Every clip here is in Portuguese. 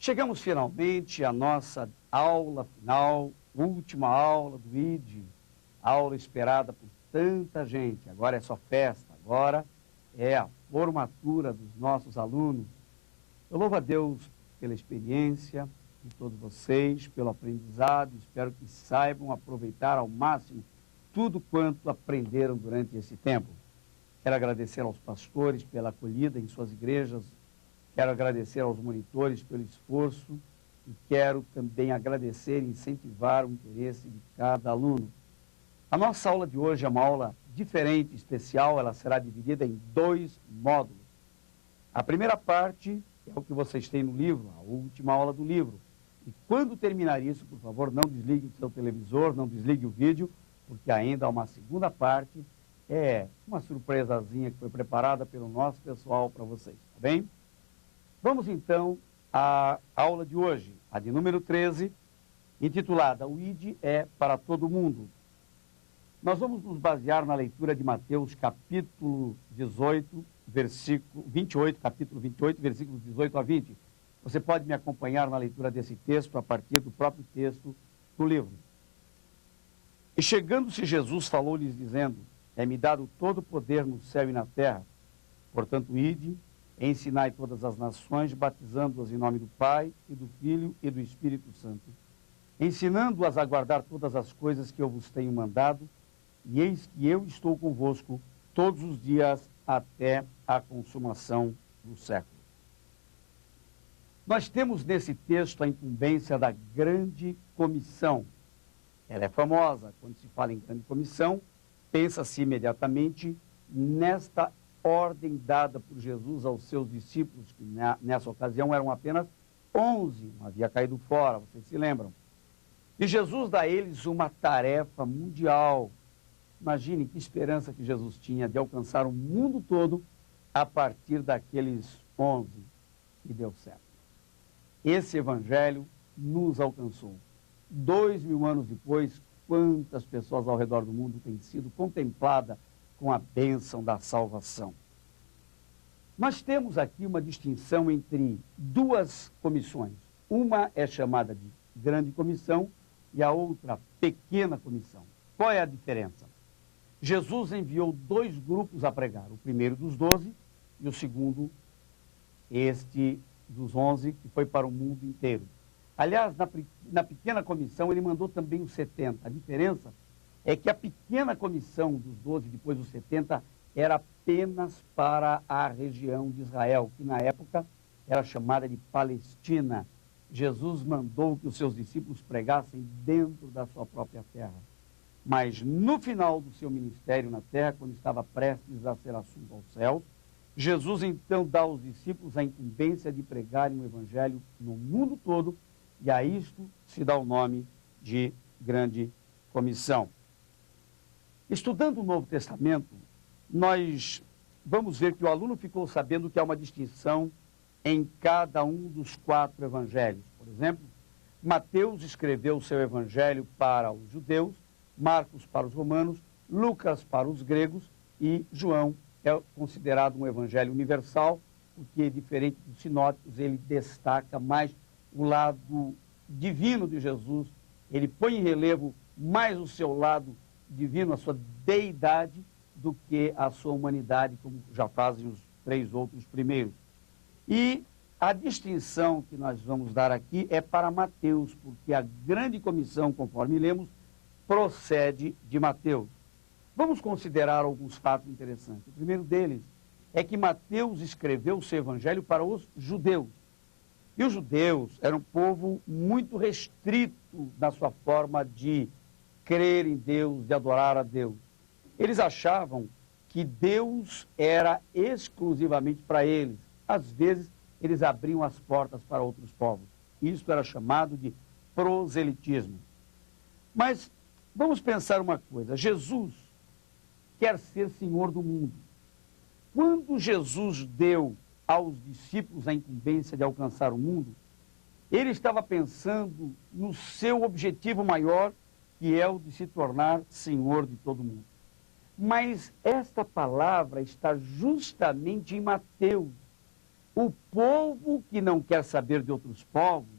Chegamos finalmente à nossa aula final, última aula do ID, aula esperada por tanta gente. Agora é só festa, agora é a formatura dos nossos alunos. Eu louvo a Deus pela experiência de todos vocês, pelo aprendizado. Espero que saibam aproveitar ao máximo tudo quanto aprenderam durante esse tempo. Quero agradecer aos pastores pela acolhida em suas igrejas. Quero agradecer aos monitores pelo esforço e quero também agradecer e incentivar o interesse de cada aluno. A nossa aula de hoje é uma aula diferente, especial. Ela será dividida em 2 módulos. A primeira parte é o que vocês têm no livro, a última aula do livro. E quando terminar isso, por favor, não desligue o seu televisor, não desligue o vídeo, porque ainda há uma segunda parte, uma surpresazinha que foi preparada pelo nosso pessoal para vocês, tá bem? Vamos então à aula de hoje, a de número 13, intitulada O ID é para todo mundo. Nós vamos nos basear na leitura de Mateus capítulo 18, versículo 28, capítulo 28, versículos 18 a 20. Você pode me acompanhar na leitura desse texto a partir do próprio texto do livro. E chegando-se Jesus, falou-lhes dizendo: É-me dado todo o poder no céu e na terra. Portanto, ide, ensinai todas as nações, batizando-as em nome do Pai, e do Filho e do Espírito Santo, ensinando-as a guardar todas as coisas que eu vos tenho mandado, e eis que eu estou convosco todos os dias até a consumação do século. Nós temos nesse texto a incumbência da grande comissão. Ela é famosa. Quando se fala em grande comissão, pensa-se imediatamente nesta ordem dada por Jesus aos seus discípulos, que nessa ocasião eram apenas 11, não havia caído fora, vocês se lembram. E Jesus dá a eles uma tarefa mundial. Imagine que esperança que Jesus tinha de alcançar o mundo todo a partir daqueles 11, e deu certo. Esse evangelho nos alcançou. 2000 anos depois, quantas pessoas ao redor do mundo têm sido contempladas com a bênção da salvação. Nós temos aqui uma distinção entre duas comissões. Uma é chamada de grande comissão e a outra pequena comissão. Qual é a diferença? Jesus enviou 2 grupos a pregar, o primeiro dos 12 e o segundo, este dos 11, que foi para o mundo inteiro. Aliás, na pequena comissão, ele mandou também os 70. A diferença é que a pequena comissão dos 12, depois dos 70, era apenas para a região de Israel, que na época era chamada de Palestina. Jesus mandou que os seus discípulos pregassem dentro da sua própria terra. Mas no final do seu ministério na terra, quando estava prestes a ser assunto aos céus, Jesus então dá aos discípulos a incumbência de pregarem o evangelho no mundo todo, e a isto se dá o nome de grande comissão. Estudando o Novo Testamento, nós vamos ver que o aluno ficou sabendo que há uma distinção em cada um dos 4 evangelhos. Por exemplo, Mateus escreveu o seu evangelho para os judeus, Marcos para os romanos, Lucas para os gregos e João é considerado um evangelho universal, porque, diferente dos sinóticos, ele destaca mais o lado divino de Jesus, ele põe em relevo mais o seu lado divino, a sua deidade, do que a sua humanidade, como já fazem os 3 outros primeiros. E a distinção que nós vamos dar aqui é para Mateus, porque a grande comissão, conforme lemos, procede de Mateus. Vamos considerar alguns fatos interessantes. O primeiro deles é que Mateus escreveu o seu evangelho para os judeus. E os judeus eram um povo muito restrito na sua forma de crer em Deus, de adorar a Deus. Eles achavam que Deus era exclusivamente para eles. Às vezes, eles abriam as portas para outros povos. Isso era chamado de proselitismo. Mas vamos pensar uma coisa. Jesus quer ser Senhor do mundo. Quando Jesus deu aos discípulos a incumbência de alcançar o mundo, ele estava pensando no seu objetivo maior, que é o de se tornar Senhor de todo mundo. Mas esta palavra está justamente em Mateus. O povo que não quer saber de outros povos,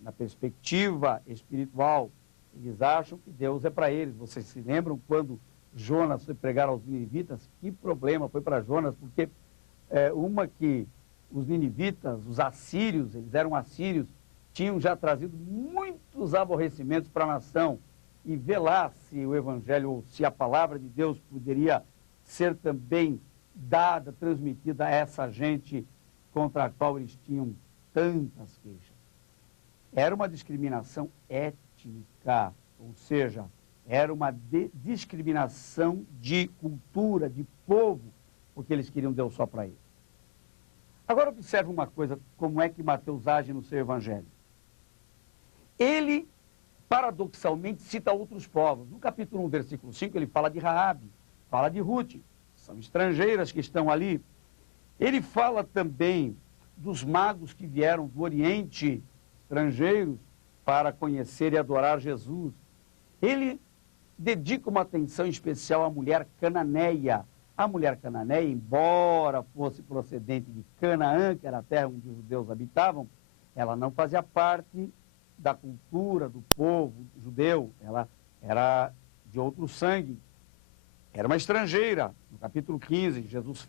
na perspectiva espiritual, eles acham que Deus é para eles. Vocês se lembram quando Jonas foi pregar aos ninivitas? Que problema foi para Jonas, porque que os ninivitas, os assírios, eles eram assírios, tinham já trazido muitos aborrecimentos para a nação. E vê lá se o evangelho, ou se a palavra de Deus poderia ser também dada, transmitida a essa gente contra a qual eles tinham tantas queixas. Era uma discriminação étnica, ou seja, era uma discriminação de cultura, de povo, porque eles queriam Deus só para eles. Agora observe uma coisa, como é que Mateus age no seu evangelho. Ele, paradoxalmente, cita outros povos. No capítulo 1, versículo 5, ele fala de Raabe, fala de Ruth, são estrangeiras que estão ali. Ele fala também dos magos que vieram do Oriente, estrangeiros, para conhecer e adorar Jesus. Ele dedica uma atenção especial à mulher cananeia. A mulher cananeia, embora fosse procedente de Canaã, que era a terra onde os judeus habitavam, ela não fazia parte da cultura do povo judeu, ela era de outro sangue, era uma estrangeira. No capítulo 15, Jesus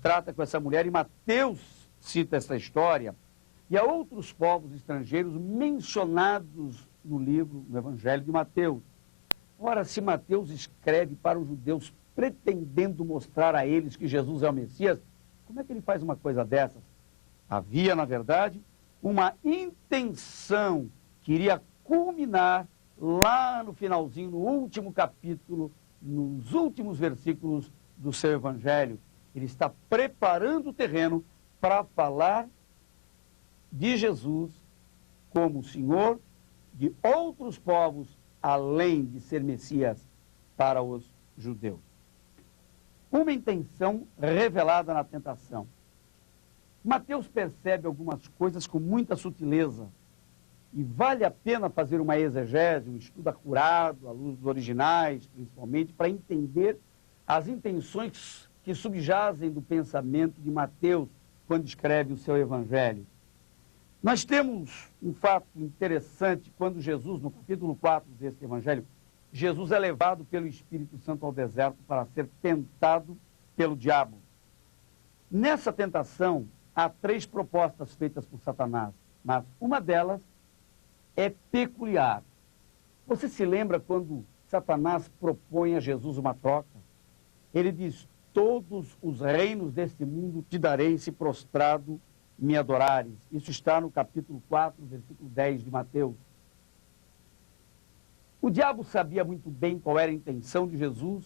trata com essa mulher, e Mateus cita essa história, e há outros povos estrangeiros mencionados no livro, no Evangelho de Mateus. Ora, se Mateus escreve para os judeus pretendendo mostrar a eles que Jesus é o Messias, como é que ele faz uma coisa dessas? Havia, na verdade, uma intenção que iria culminar lá no finalzinho, no último capítulo, nos últimos versículos do seu Evangelho. Ele está preparando o terreno para falar de Jesus como Senhor de outros povos, além de ser Messias para os judeus. Uma intenção revelada na tentação. Mateus percebe algumas coisas com muita sutileza, e vale a pena fazer uma exegese, um estudo acurado, à luz dos originais, principalmente, para entender as intenções que subjazem do pensamento de Mateus quando escreve o seu Evangelho. Nós temos um fato interessante quando Jesus, no capítulo 4 deste Evangelho, Jesus é levado pelo Espírito Santo ao deserto para ser tentado pelo diabo. Nessa tentação, há 3 propostas feitas por Satanás, mas uma delas é peculiar. Você se lembra quando Satanás propõe a Jesus uma troca? Ele diz: todos os reinos deste mundo te darei se prostrado me adorares. Isso está no capítulo 4, versículo 10 de Mateus. O diabo sabia muito bem qual era a intenção de Jesus,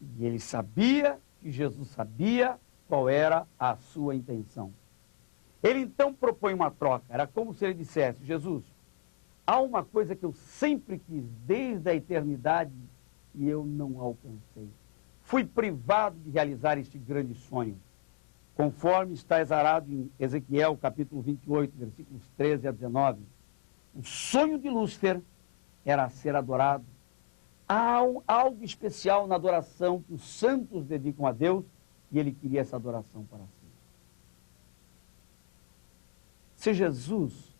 e ele sabia que Jesus sabia qual era a sua intenção. Ele então propõe uma troca. Era como se ele dissesse: Jesus, há uma coisa que eu sempre quis desde a eternidade e eu não alcancei. Fui privado de realizar este grande sonho. Conforme está exarado em Ezequiel, capítulo 28, versículos 13 a 19. O sonho de Lúcifer era ser adorado. Há algo especial na adoração que os santos dedicam a Deus, e ele queria essa adoração para si. Se Jesus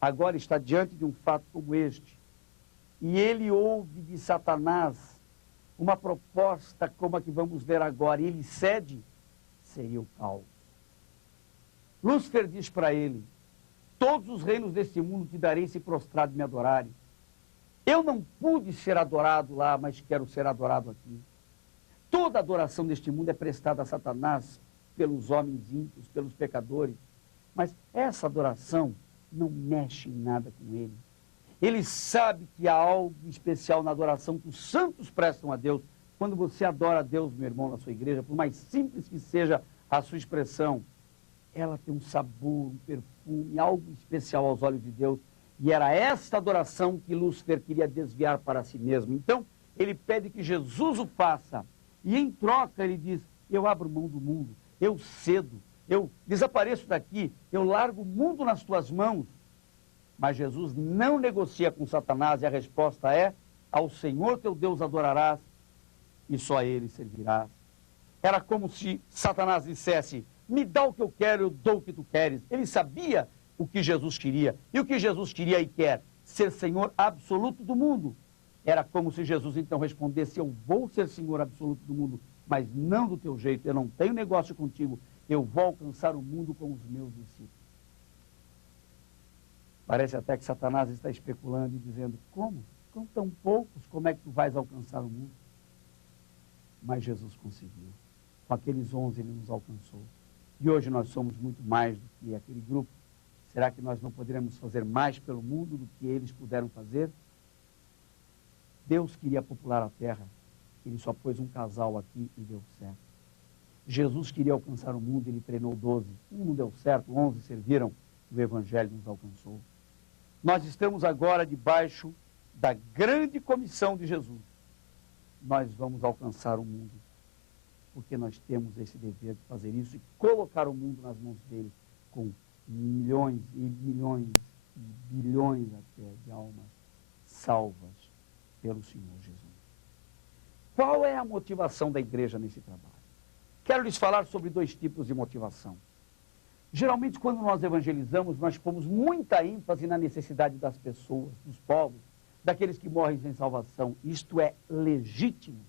agora está diante de um fato como este, e ele ouve de Satanás uma proposta como a que vamos ver agora, e ele cede, seria o caos. Lúcifer diz para ele: todos os reinos deste mundo te darei se prostrado me adorarem. Eu não pude ser adorado lá, mas quero ser adorado aqui. Toda adoração deste mundo é prestada a Satanás pelos homens ímpios, pelos pecadores, mas essa adoração não mexe em nada com ele. Ele sabe que há algo especial na adoração que os santos prestam a Deus. Quando você adora a Deus, meu irmão, na sua igreja, por mais simples que seja a sua expressão, ela tem um sabor, um perfume, algo especial aos olhos de Deus. E era esta adoração que Lúcifer queria desviar para si mesmo. Então, ele pede que Jesus o faça. E em troca, ele diz: eu abro mão do mundo, eu cedo, eu desapareço daqui, eu largo o mundo nas tuas mãos. Mas Jesus não negocia com Satanás, e a resposta é: ao Senhor teu Deus adorarás, e só a ele servirás. Era como se Satanás dissesse: me dá o que eu quero, eu dou o que tu queres. Ele sabia o que Jesus queria. E o que Jesus queria e quer? Ser Senhor absoluto do mundo. Era como se Jesus então respondesse: eu vou ser Senhor absoluto do mundo, mas não do teu jeito, eu não tenho negócio contigo, eu vou alcançar o mundo com os meus discípulos. Parece até que Satanás está especulando e dizendo: como? Com tão poucos, como é que tu vais alcançar o mundo? Mas Jesus conseguiu. Com aqueles 11 ele nos alcançou. E hoje nós somos muito mais do que aquele grupo. Será que nós não poderemos fazer mais pelo mundo do que eles puderam fazer? Deus queria popular a terra. Ele só pôs um casal aqui e deu certo. Jesus queria alcançar o mundo, ele treinou 12. Um não deu certo, 11 serviram, o Evangelho nos alcançou. Nós estamos agora debaixo da grande comissão de Jesus. Nós vamos alcançar o mundo, porque nós temos esse dever de fazer isso e colocar o mundo nas mãos dele, com milhões e milhões e bilhões até de almas salvas pelo Senhor Jesus. Qual é a motivação da igreja nesse trabalho? Quero lhes falar sobre 2 tipos de motivação. Geralmente, quando nós evangelizamos, nós pomos muita ênfase na necessidade das pessoas, dos povos, daqueles que morrem sem salvação. Isto é legítimo.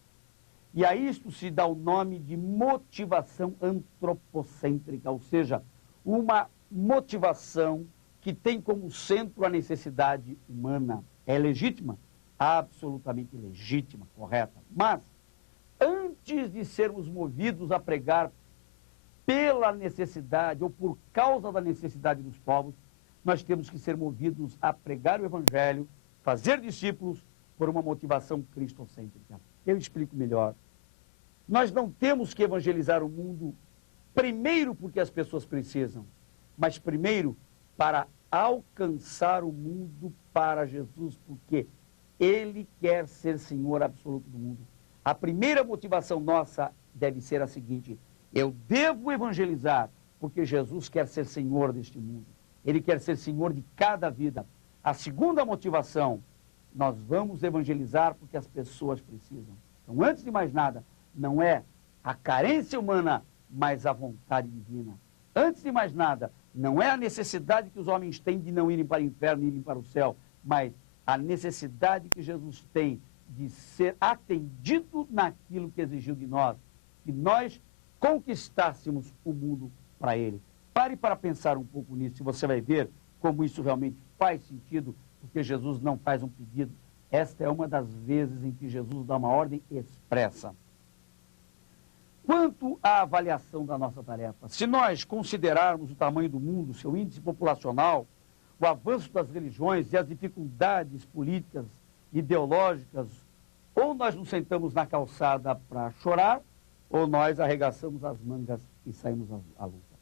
E a isto se dá o nome de motivação antropocêntrica, ou seja, uma motivação que tem como centro a necessidade humana. É legítima? Absolutamente legítima, correta. Mas, antes de sermos movidos a pregar pela necessidade ou por causa da necessidade dos povos, nós temos que ser movidos a pregar o Evangelho, fazer discípulos por uma motivação cristocêntrica. Eu explico melhor. Nós não temos que evangelizar o mundo primeiro porque as pessoas precisam, mas primeiro para alcançar o mundo para Jesus, porque Ele quer ser Senhor absoluto do mundo. A primeira motivação nossa deve ser a seguinte: eu devo evangelizar porque Jesus quer ser Senhor deste mundo. Ele quer ser Senhor de cada vida. A segunda motivação: nós vamos evangelizar porque as pessoas precisam. Então, antes de mais nada, não é a carência humana, mas a vontade divina. Antes de mais nada, não é a necessidade que os homens têm de não irem para o inferno e irem para o céu, mas a necessidade que Jesus tem de ser atendido naquilo que exigiu de nós, que nós conquistássemos o mundo para Ele. Pare para pensar um pouco nisso e você vai ver como isso realmente faz sentido, porque Jesus não faz um pedido. Esta é uma das vezes em que Jesus dá uma ordem expressa. Quanto à avaliação da nossa tarefa, se nós considerarmos o tamanho do mundo, seu índice populacional, o avanço das religiões e as dificuldades políticas, ideológicas, ou nós nos sentamos na calçada para chorar, ou nós arregaçamos as mangas e saímos à luta.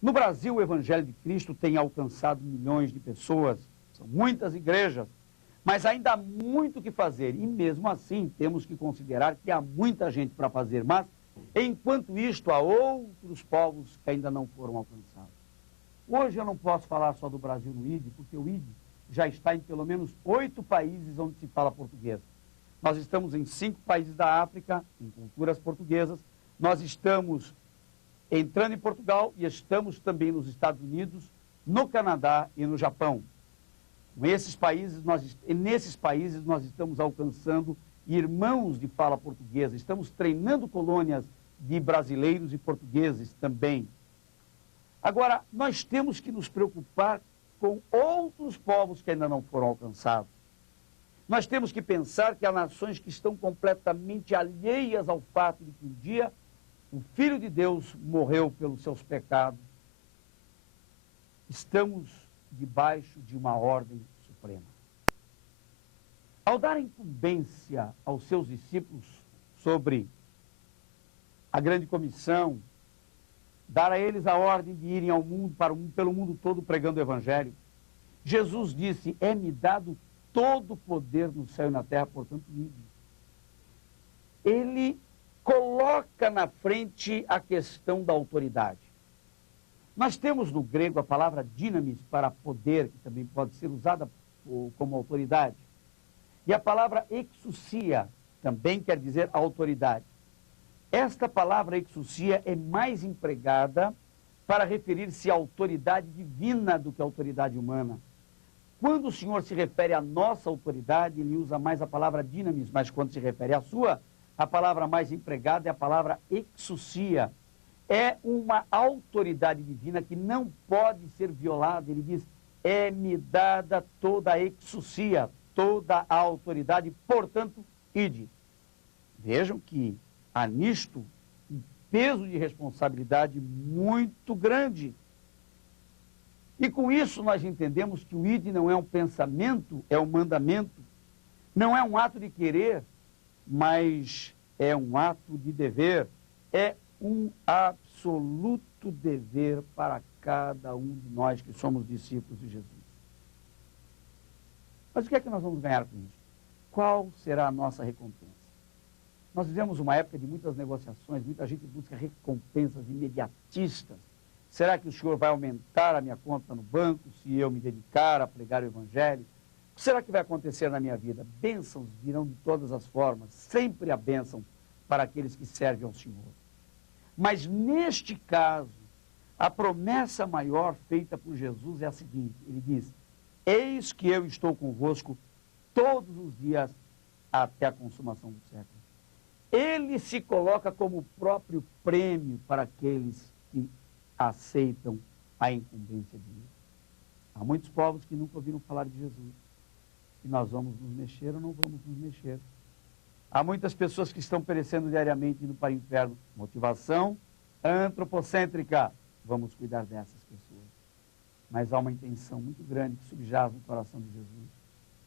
No Brasil, o Evangelho de Cristo tem alcançado milhões de pessoas, são muitas igrejas, mas ainda há muito o que fazer, e mesmo assim temos que considerar que há muita gente para fazer, mas enquanto isto há outros povos que ainda não foram alcançados. Hoje eu não posso falar só do Brasil no ID, porque o ID já está em pelo menos 8 países onde se fala português. Nós estamos em 5 países da África, em culturas portuguesas, nós estamos entrando em Portugal e estamos também nos Estados Unidos, no Canadá e no Japão. Nesses países nós estamos alcançando irmãos de fala portuguesa, estamos treinando colônias de brasileiros e portugueses também. Agora, nós temos que nos preocupar com outros povos que ainda não foram alcançados. Nós temos que pensar que há nações que estão completamente alheias ao fato de que um dia o Filho de Deus morreu pelos seus pecados. Estamos debaixo de uma ordem suprema. Ao dar incumbência aos seus discípulos sobre a grande comissão, dar a eles a ordem de irem ao mundo, pelo mundo todo pregando o Evangelho, Jesus disse: é-me dado todo o poder no céu e na terra, portanto, ide. Ele coloca na frente a questão da autoridade. Nós temos no grego a palavra dinamis para poder, que também pode ser usada como autoridade. E a palavra exousia também quer dizer autoridade. Esta palavra exousia é mais empregada para referir-se à autoridade divina do que à autoridade humana. Quando o Senhor se refere à nossa autoridade, ele usa mais a palavra dinamis, mas quando se refere à sua, a palavra mais empregada é a palavra exousia. É uma autoridade divina que não pode ser violada. Ele diz, é-me dada toda a exousia, toda a autoridade, portanto, ide. Vejam que há nisto um peso de responsabilidade muito grande. E com isso nós entendemos que o ide não é um pensamento, é um mandamento. Não é um ato de querer, mas é um ato de dever. É um absoluto dever para cada um de nós que somos discípulos de Jesus. Mas o que é que nós vamos ganhar com isso? Qual será a nossa recompensa? Nós vivemos uma época de muitas negociações, muita gente busca recompensas imediatistas. Será que o Senhor vai aumentar a minha conta no banco se eu me dedicar a pregar o Evangelho? O que será que vai acontecer na minha vida? Bênçãos virão de todas as formas, sempre a bênção para aqueles que servem ao Senhor. Mas neste caso, a promessa maior feita por Jesus é a seguinte, ele diz, eis que eu estou convosco todos os dias até a consumação do século. Ele se coloca como o próprio prêmio para aqueles que aceitam a incumbência de ir. Há muitos povos que nunca ouviram falar de Jesus. E nós vamos nos mexer ou não vamos nos mexer. Há muitas pessoas que estão perecendo diariamente indo para o inferno. Motivação antropocêntrica. Vamos cuidar dessas pessoas. Mas há uma intenção muito grande que subjaz no coração de Jesus.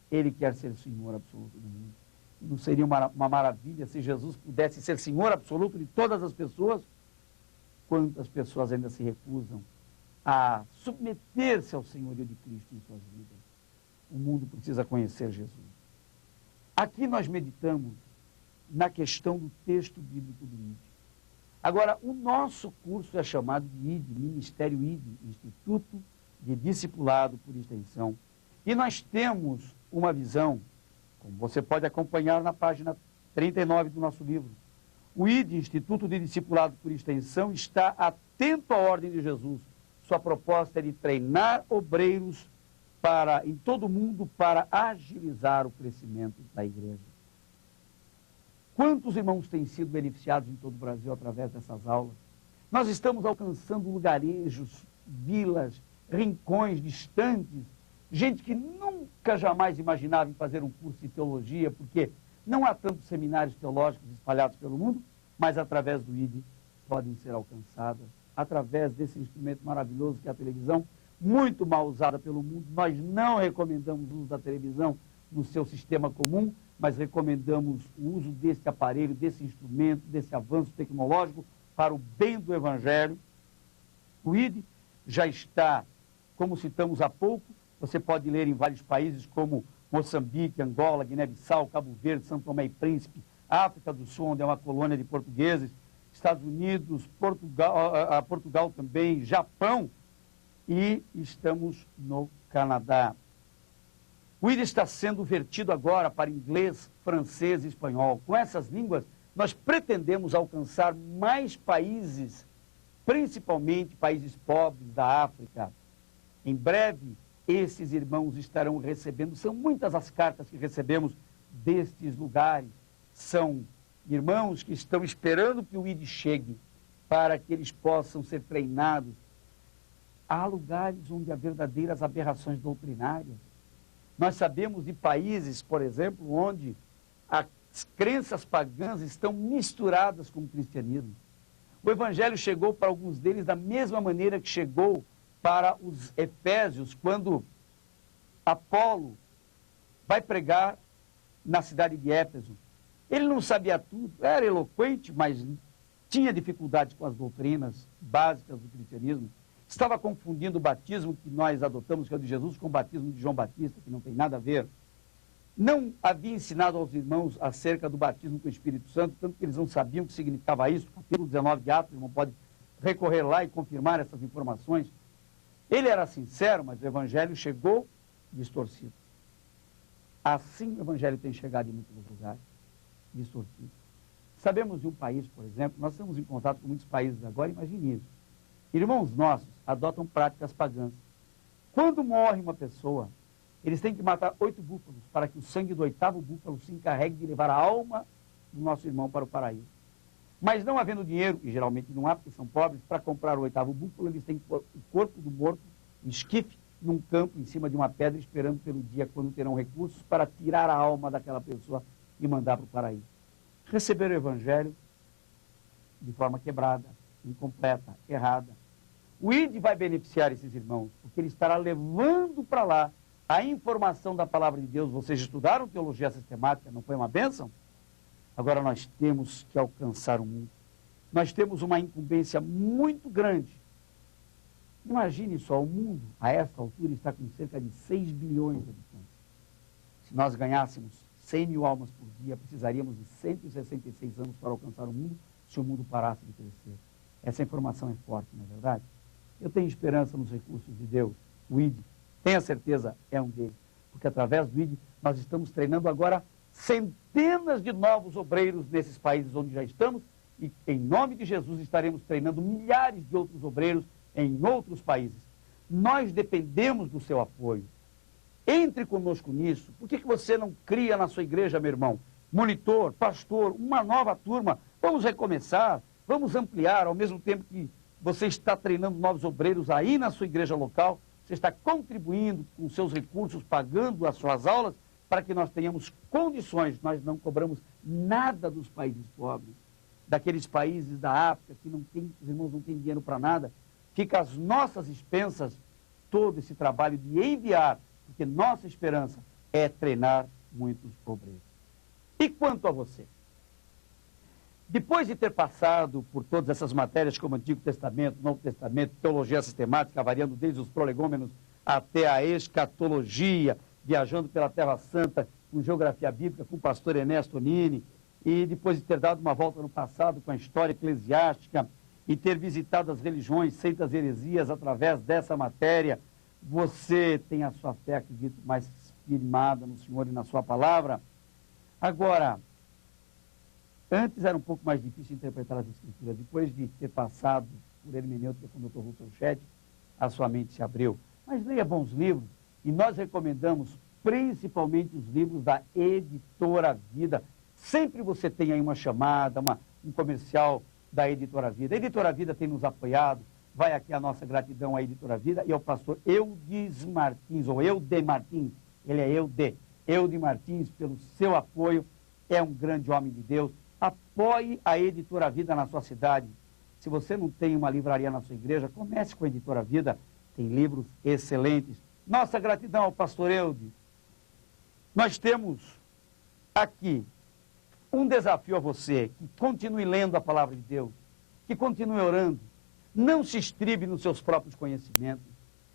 Ele quer ser o Senhor absoluto do mundo. Não seria uma maravilha se Jesus pudesse ser Senhor absoluto de todas as pessoas? Quantas pessoas ainda se recusam a submeter-se ao senhorio de Cristo em suas vidas? O mundo precisa conhecer Jesus. Aqui nós meditamos na questão do texto bíblico do ID. Agora, o nosso curso é chamado de ID, Ministério ID, Instituto de Discipulado por Extensão. E nós temos uma visão, como você pode acompanhar na página 39 do nosso livro. O ID, Instituto de Discipulado por Extensão, está atento à ordem de Jesus. Sua proposta é de treinar obreiros em todo o mundo para agilizar o crescimento da igreja. Quantos irmãos têm sido beneficiados em todo o Brasil através dessas aulas? Nós estamos alcançando lugarejos, vilas, rincões distantes, gente que nunca jamais imaginava em fazer um curso de teologia, porque não há tantos seminários teológicos espalhados pelo mundo, mas através do ID podem ser alcançadas, através desse instrumento maravilhoso que é a televisão, muito mal usada pelo mundo. Nós não recomendamos o uso da televisão no seu sistema comum, mas recomendamos o uso desse aparelho, desse instrumento, desse avanço tecnológico para o bem do Evangelho. O ID já está, como citamos há pouco, você pode ler em vários países como Moçambique, Angola, Guiné-Bissau, Cabo Verde, São Tomé e Príncipe, África do Sul, onde é uma colônia de portugueses, Estados Unidos, Portugal também, Japão, e estamos no Canadá. O ID está sendo vertido agora para inglês, francês e espanhol. Com essas línguas, nós pretendemos alcançar mais países, principalmente países pobres da África. Em breve, esses irmãos estarão recebendo, são muitas as cartas que recebemos destes lugares. São irmãos que estão esperando que o ID chegue para que eles possam ser treinados. Há lugares onde há verdadeiras aberrações doutrinárias. Nós sabemos de países, por exemplo, onde as crenças pagãs estão misturadas com o cristianismo. O Evangelho chegou para alguns deles da mesma maneira que chegou para os efésios, quando Apolo vai pregar na cidade de Éfeso. Ele não sabia tudo, era eloquente, mas tinha dificuldades com as doutrinas básicas do cristianismo. Estava confundindo o batismo que nós adotamos, que é o de Jesus, com o batismo de João Batista, que não tem nada a ver. Não havia ensinado aos irmãos acerca do batismo com o Espírito Santo, tanto que eles não sabiam o que significava isso. Capítulo 19 de Atos, o irmão pode recorrer lá e confirmar essas informações. Ele era sincero, mas o Evangelho chegou distorcido. Assim o Evangelho tem chegado em muitos lugares, distorcido. Sabemos de um país, por exemplo, nós estamos em contato com muitos países agora, imagine isso. Irmãos nossos adotam práticas pagãs. Quando morre uma pessoa, eles têm que matar 8 búfalos para que o sangue do 8º búfalo se encarregue de levar a alma do nosso irmão para o paraíso. Mas não havendo dinheiro, e geralmente não há porque são pobres, para comprar o 8º búfalo, eles têm que pôr o corpo do morto em esquife, num campo, em cima de uma pedra, esperando pelo dia quando terão recursos para tirar a alma daquela pessoa e mandar para o paraíso. Receber o evangelho de forma quebrada, incompleta, errada. O ID vai beneficiar esses irmãos, porque ele estará levando para lá a informação da palavra de Deus. Vocês estudaram teologia sistemática, não foi uma bênção? Agora nós temos que alcançar o mundo. Nós temos uma incumbência muito grande. Imagine só, o mundo, a esta altura, está com cerca de 6 bilhões de habitantes. Se nós ganhássemos 100 mil almas por dia, precisaríamos de 166 anos para alcançar o mundo, se o mundo parasse de crescer. Essa informação é forte, não é verdade? Eu tenho esperança nos recursos de Deus. O ID, tenha certeza, é um deles. Porque através do ID, nós estamos treinando agora centenas de novos obreiros nesses países onde já estamos, e em nome de Jesus estaremos treinando milhares de outros obreiros em outros países. Nós dependemos do seu apoio. Entre conosco nisso. Por que você não cria na sua igreja, meu irmão, monitor, pastor, uma nova turma? Vamos recomeçar, vamos ampliar, ao mesmo tempo que você está treinando novos obreiros aí na sua igreja local, você está contribuindo com seus recursos, pagando as suas aulas, para que nós tenhamos condições. Nós não cobramos nada dos países pobres, daqueles países da África que não tem, os irmãos não têm dinheiro para nada. Fica às nossas expensas todo esse trabalho de enviar, porque nossa esperança é treinar muitos obreiros. E quanto a você? Depois de ter passado por todas essas matérias, como Antigo Testamento, Novo Testamento, teologia sistemática, variando desde os prolegômenos até a escatologia, viajando pela Terra Santa, com geografia bíblica, com o pastor Ernesto Nini, e depois de ter dado uma volta no passado com a história eclesiástica, e ter visitado as religiões, seitas e heresias através dessa matéria, você tem a sua fé, acredito, mais firmada no Senhor e na sua palavra. Agora, antes era um pouco mais difícil interpretar as Escrituras. Depois de ter passado por hermenêutica com o Dr. Russell Shedd, a sua mente se abriu. Mas leia bons livros, e nós recomendamos principalmente os livros da Editora Vida. Sempre você tem aí uma chamada, um comercial da Editora Vida. A Editora Vida tem nos apoiado. Vai aqui a nossa gratidão à Editora Vida e ao pastor Eudes Martins, ou Eude Martins. Ele é Eude Martins, pelo seu apoio. É um grande homem de Deus. Apoie a Editora Vida na sua cidade. Se você não tem uma livraria na sua igreja, comece com a Editora Vida. Tem livros excelentes. Nossa gratidão ao pastor Eudes. Nós temos aqui um desafio a você, que continue lendo a palavra de Deus, que continue orando. Não se estribe nos seus próprios conhecimentos.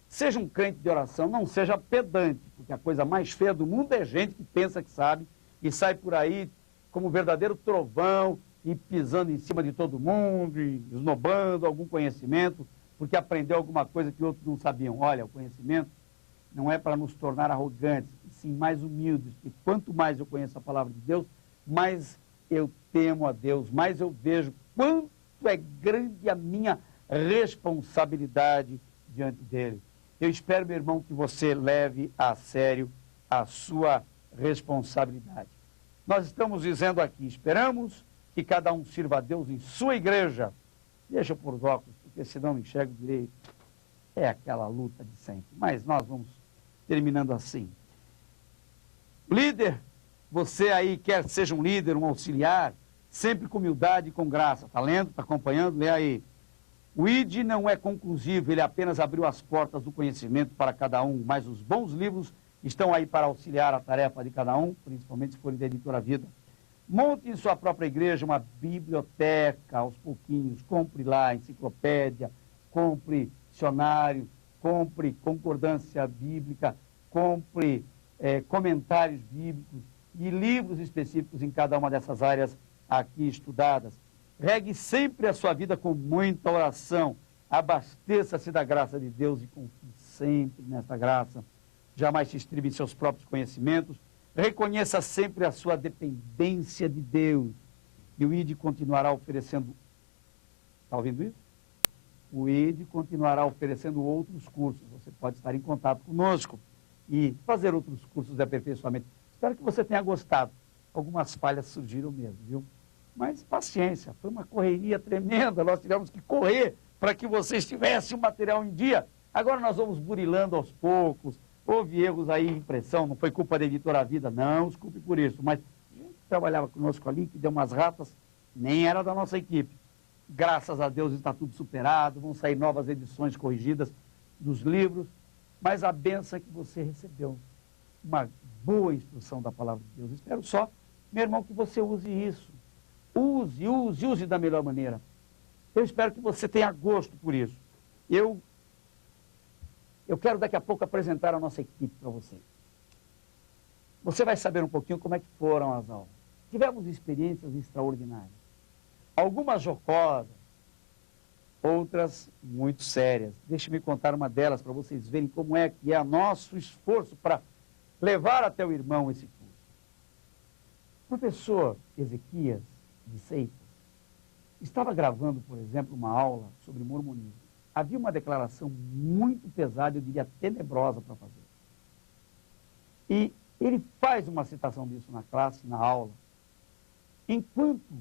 Seja um crente de oração, não seja pedante, porque a coisa mais feia do mundo é gente que pensa que sabe e sai por aí como um verdadeiro trovão e pisando em cima de todo mundo, e esnobando algum conhecimento, porque aprendeu alguma coisa que outros não sabiam. Olha, o conhecimento não é para nos tornar arrogantes, sim mais humildes, porque quanto mais eu conheço a palavra de Deus, mais eu temo a Deus, mais eu vejo quanto é grande a minha responsabilidade diante dele. Eu espero, meu irmão, que você leve a sério a sua responsabilidade. Nós estamos dizendo aqui, esperamos que cada um sirva a Deus em sua igreja. Deixa eu pôr os óculos, porque senão não enxergo direito. É aquela luta de sempre. Mas nós vamos terminando assim. Líder, você aí quer que seja um líder, um auxiliar, sempre com humildade e com graça. Está lendo? Está acompanhando? Lê aí. O ID não é conclusivo, ele apenas abriu as portas do conhecimento para cada um, mas os bons livros estão aí para auxiliar a tarefa de cada um, principalmente se forem da Editora Vida. Monte em sua própria igreja uma biblioteca, aos pouquinhos, compre lá enciclopédia, compre dicionário, compre concordância bíblica, compre comentários bíblicos e livros específicos em cada uma dessas áreas aqui estudadas. Regue sempre a sua vida com muita oração. Abasteça-se da graça de Deus e confie sempre nessa graça. Jamais se estribe em seus próprios conhecimentos. Reconheça sempre a sua dependência de Deus. E o ID continuará oferecendo... Está ouvindo isso? O ID continuará oferecendo outros cursos. Você pode estar em contato conosco e fazer outros cursos de aperfeiçoamento. Espero que você tenha gostado. Algumas falhas surgiram mesmo, viu? Mas paciência, foi uma correria tremenda. Nós tivemos que correr para que vocês tivessem o material em dia. Agora nós vamos burilando aos poucos. Houve erros aí, impressão, não foi culpa da editora Vida, não, desculpe por isso. Mas a gente que trabalhava conosco ali, que deu umas ratas, nem era da nossa equipe. Graças a Deus está tudo superado, vão sair novas edições corrigidas dos livros, mas a benção é que você recebeu uma boa instrução da palavra de Deus. Espero só, meu irmão, que você use isso. Use da melhor maneira. Eu espero que você tenha gosto por isso. Eu quero daqui a pouco apresentar a nossa equipe para você. Você vai saber um pouquinho como é que foram as aulas. Tivemos experiências extraordinárias. Algumas jocosas, outras muito sérias. Deixe-me contar uma delas para vocês verem como é que é nosso esforço para levar até o irmão esse curso. O professor Ezequias de Seitas estava gravando, por exemplo, uma aula sobre mormonismo. Havia uma declaração muito pesada, eu diria tenebrosa para fazer. E ele faz uma citação disso na classe, na aula. Enquanto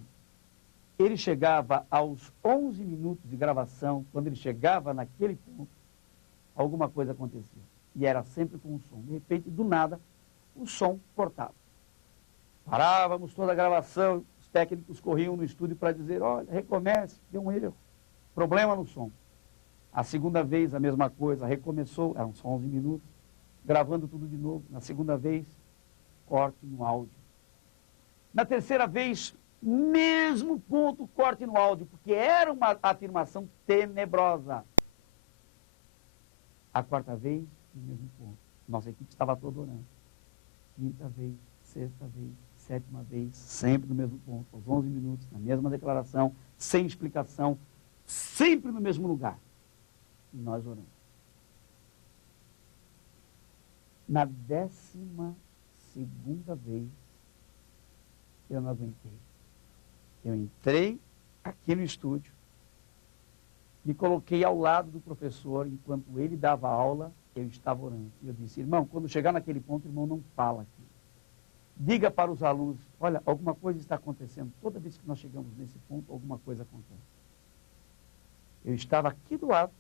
ele chegava aos 11 minutos de gravação, quando ele chegava naquele ponto, alguma coisa acontecia. E era sempre com o som. De repente, do nada, o som cortava. Parávamos toda a gravação, os técnicos corriam no estúdio para dizer, olha, recomece, deu um erro, problema no som. A segunda vez, a mesma coisa, recomeçou, eram só 11 minutos, gravando tudo de novo. Na segunda vez, corte no áudio. Na terceira vez, mesmo ponto, corte no áudio, porque era uma afirmação tenebrosa. A quarta vez, o mesmo ponto. Nossa equipe estava toda orando. Quinta vez, sexta vez, sétima vez, sempre no mesmo ponto, aos 11 minutos, na mesma declaração, sem explicação, sempre no mesmo lugar. E nós oramos. Na 12ª vez, eu não aguentei. Eu entrei aqui no estúdio, me coloquei ao lado do professor, enquanto ele dava aula, eu estava orando. E eu disse, irmão, quando chegar naquele ponto, irmão, não fala aqui. Diga para os alunos, olha, alguma coisa está acontecendo. Toda vez que nós chegamos nesse ponto, alguma coisa acontece. Eu estava aqui do lado,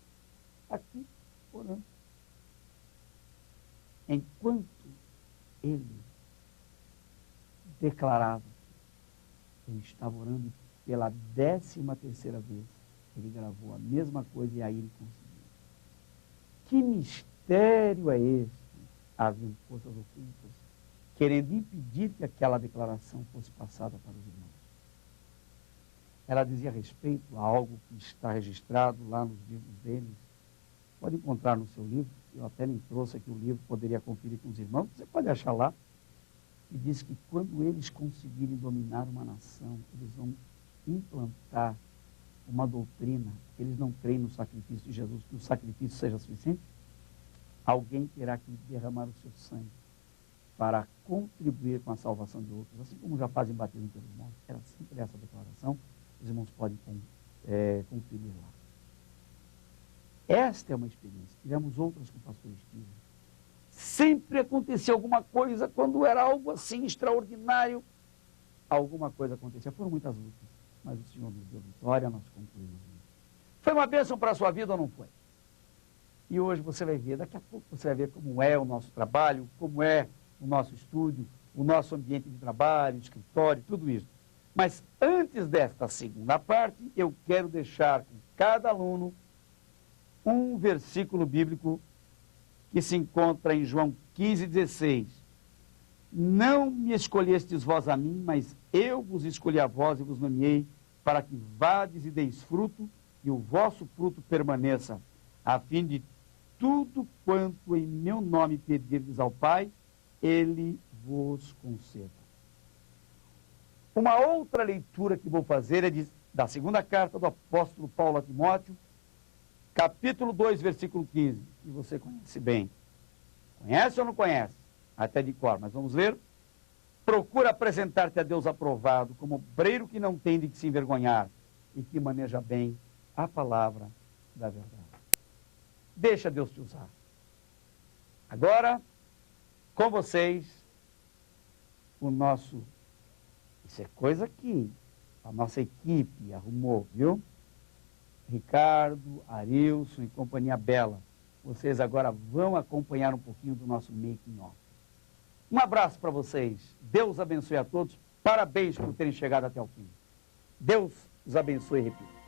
aqui, orando. Enquanto ele declarava, ele estava orando e pela 13ª vez, ele gravou a mesma coisa e aí ele conseguiu. Que mistério é esse? Havia forças ocultas querendo impedir que aquela declaração fosse passada para os irmãos. Ela dizia respeito a algo que está registrado lá nos livros deles. Pode encontrar no seu livro, eu até nem trouxe aqui o livro, poderia conferir com os irmãos, você pode achar lá. E diz que quando eles conseguirem dominar uma nação, eles vão implantar uma doutrina, eles não creem no sacrifício de Jesus, que o sacrifício seja suficiente. Alguém terá que derramar o seu sangue para contribuir com a salvação de outros, assim como já fazem batismo pelos mortos. Era sempre essa declaração, os irmãos podem conferir lá. Esta é uma experiência. Tivemos outras com o pastor Steven. Sempre acontecia alguma coisa, quando era algo assim extraordinário, alguma coisa acontecia. Foram muitas lutas, mas o Senhor nos deu vitória, nós concluímos. Foi uma bênção para a sua vida ou não foi? E hoje você vai ver, daqui a pouco você vai ver como é o nosso trabalho, como é o nosso estúdio, o nosso ambiente de trabalho, escritório, tudo isso. Mas antes desta segunda parte, eu quero deixar com cada aluno um versículo bíblico que se encontra em João 15,16. Não me escolhestes vós a mim, mas eu vos escolhi a vós e vos nomeei, para que vades e deis fruto, e o vosso fruto permaneça, a fim de tudo quanto em meu nome pedirdes ao Pai, Ele vos conceda. Uma outra leitura que vou fazer é da segunda carta do apóstolo Paulo a Timóteo, capítulo 2, versículo 15, que você conhece bem. Conhece ou não conhece? Até de cor, mas vamos ler. Procura apresentar-te a Deus aprovado, como obreiro que não tem de que se envergonhar e que maneja bem a palavra da verdade. Deixa Deus te usar. Agora, com vocês, isso é coisa que a nossa equipe arrumou, viu? Ricardo, Arilson e companhia bela. Vocês agora vão acompanhar um pouquinho do nosso making of. Um abraço para vocês. Deus abençoe a todos. Parabéns por terem chegado até o fim. Deus os abençoe, repito.